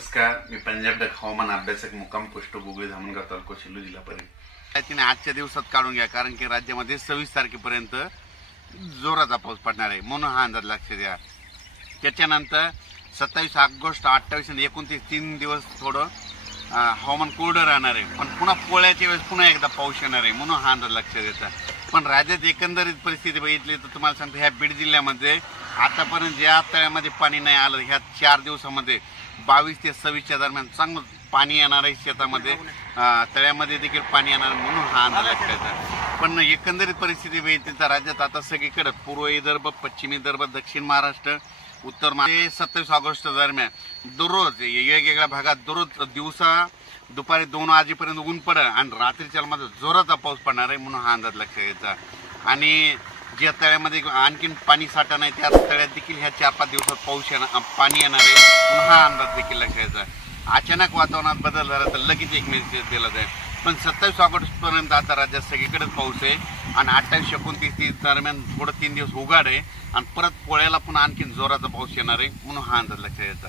नमस्कार, मी पंजाब डक हवामान अभ्यासक मुक्काम पोस्ट गुगळी धामणगाव तालुका सेलू जिल्हा परिषद. तिने आजच्या दिवसात काढून घ्या, कारण की राज्यामध्ये 26 तारखेपर्यंत जोराचा पाऊस पडणार आहे, म्हणून हा अंदाज लक्ष द्या. त्याच्यानंतर 27 ऑगस्ट 28 आणि 29 3 दिवस थोडं हवामान कोरडं राहणार आहे, पण पुन्हा पोळ्याच्या वेळेस पुन्हा एकदा पाऊस येणार आहे, म्हणून हा अंदाज लक्ष द्यायचा. पण राज्यात एकंदरीत परिस्थिती बघितली तर तुम्हाला सांगतो, ह्या बीड जिल्ह्यामध्ये आतापर्यंत ज्या तळ्यामध्ये पाणी नाही आलं, ह्या 4 दिवसामध्ये 22 ते 26च्या दरम्यान चांगलं पाणी येणार आहे शेतामध्ये, तळ्यामध्ये देखील पाणी येणार, म्हणून हा अंदाज लक्षात येतात. पण एकंदरीत परिस्थिती बघितली तर राज्यात आता सगळीकडे पूर्व विदर्भ, पश्चिम विदर्भ, दक्षिण महाराष्ट्र, उत्तर महाराष्ट्र 27 ऑगस्ट दरम्यान दररोज वेगवेगळ्या भागात दररोज दिवसा दुपारी 2 वाजेपर्यंत ऊन पडेल आणि रात्रीच्या मध्ये जोराचा पाऊस पडणार आहे, म्हणून हा अंदाज लक्षात घ्यायचा. आणि ज्या तळ्यामध्ये आणखीन पाणी साठा नाही त्या तळ्यात देखील ह्या 4-5 दिवसात पाणी येणार आहे, म्हणून हा अंदाज देखील लक्षात घ्यायचा. अचानक वातावरणात बदल झाला तर लगेच एक मेसेज दिला जाईल. पण 27 ऑगस्ट पर्यंत आता राज्यात सगळीकडेच पाऊस आहे आणि 28-29 दरम्यान थोडं 3 दिवस उघाड आहे आणि परत पोळ्याला पुन्हा आणखीन जोराचा पाऊस येणार आहे, म्हणून हा अंदाज लक्षात घ्यायचा.